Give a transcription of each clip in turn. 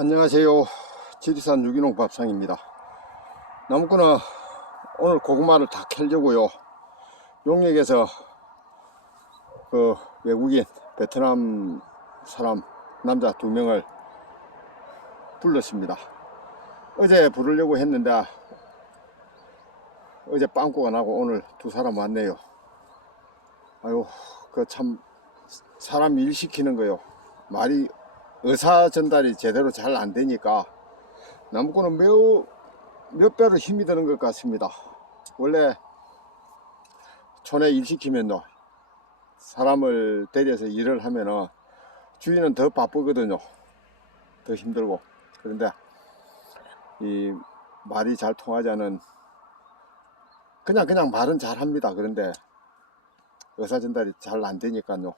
안녕하세요. 지리산 유기농 밥상입니다. 나무꾼은 오늘 고구마를 다 캘려고요. 용역에서 그 외국인 베트남 사람 남자 두 명을 불렀습니다. 어제 부르려고 했는데 어제 빵꾸가 나고 오늘 두 사람 왔네요. 아유 그 참 사람 일 시키는 거요. 말이 의사 전달이 제대로 잘 안 되니까 나무꾼은 매우 몇 배로 힘이 드는 것 같습니다. 원래 촌에 일 시키면요 사람을 데려서 일을 하면은 주인은 더 바쁘거든요. 더 힘들고 그런데 이 말이 잘 통하지 않은 그냥 그냥 말은 잘 합니다. 그런데 의사 전달이 잘 안 되니까요.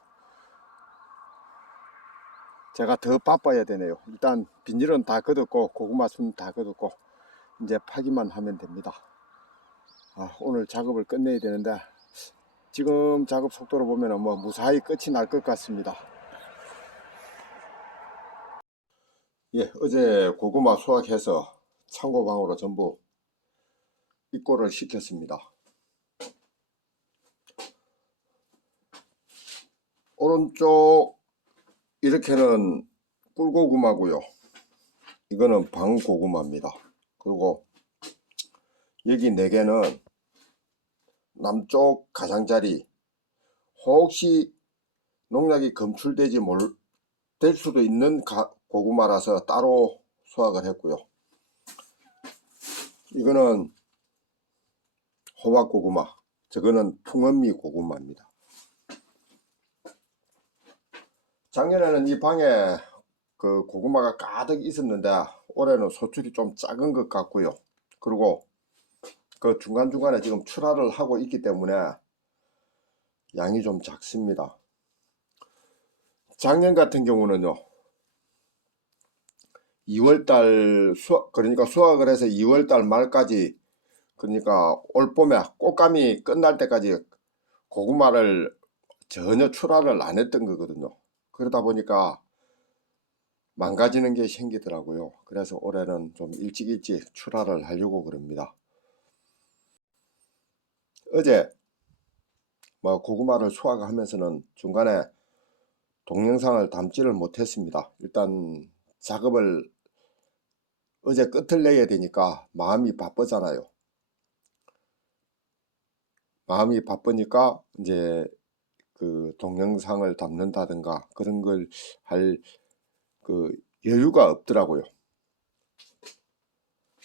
제가 더 바빠야 되네요. 일단 비닐은 다 걷었고 고구마 순 다 걷었고 이제 파기만 하면 됩니다. 아, 오늘 작업을 끝내야 되는데 지금 작업 속도로 보면 뭐 무사히 끝이 날 것 같습니다. 예, 어제 고구마 수확해서 창고방으로 전부 입고를 시켰습니다. 오른쪽 이렇게는 꿀고구마고요. 이거는 방고구마입니다. 그리고 여기 네 개는 남쪽 가장자리 혹시 농약이 검출되지 몰, 될 수도 있는 가- 고구마라서 따로 수확을 했고요. 이거는 호박고구마, 저거는 풍엄미 고구마입니다. 작년에는 이 방에 그 고구마가 가득 있었는데 올해는 소출이 좀 작은 것 같고요. 그리고 그 중간중간에 지금 출하를 하고 있기 때문에 양이 좀 작습니다. 작년 같은 경우는요. 2월달 수확 그러니까 수확을 해서 2월달 말까지 그러니까 올 봄에 꽃감이 끝날 때까지 고구마를 전혀 출하를 안 했던 거거든요. 그러다 보니까 망가지는 게 생기더라고요. 그래서 올해는 좀 일찍 일찍 출하를 하려고 그럽니다. 어제 뭐 고구마를 수확하면서는 중간에 동영상을 담지를 못했습니다. 일단 작업을 어제 끝을 내야 되니까 마음이 바쁘잖아요. 마음이 바쁘니까 이제 그 동영상을 담는다든가 그런 걸 할 그 여유가 없더라고요.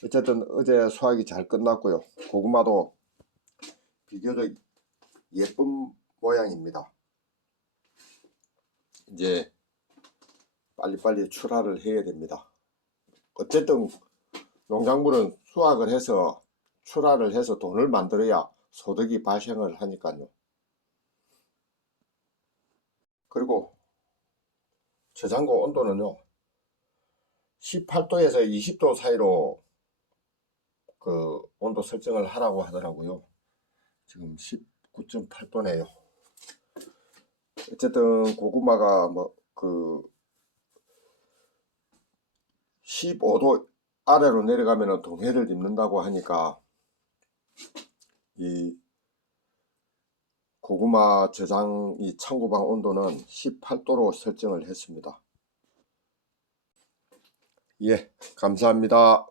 어쨌든 어제 수확이 잘 끝났고요. 고구마도 비교적 예쁜 모양입니다. 이제 빨리빨리 출하를 해야 됩니다. 어쨌든 농작물은 수확을 해서 출하를 해서 돈을 만들어야 소득이 발생을 하니까요. 그리고 저장고 온도는요 18도에서 20도 사이로 그 온도 설정을 하라고 하더라고요. 지금 19.8도네요. 어쨌든 고구마가 뭐 그 15도 아래로 내려가면 동해를 입는다고 하니까 이 고구마 저장 이 창고방 온도는 18도로 설정을 했습니다. 예, 감사합니다.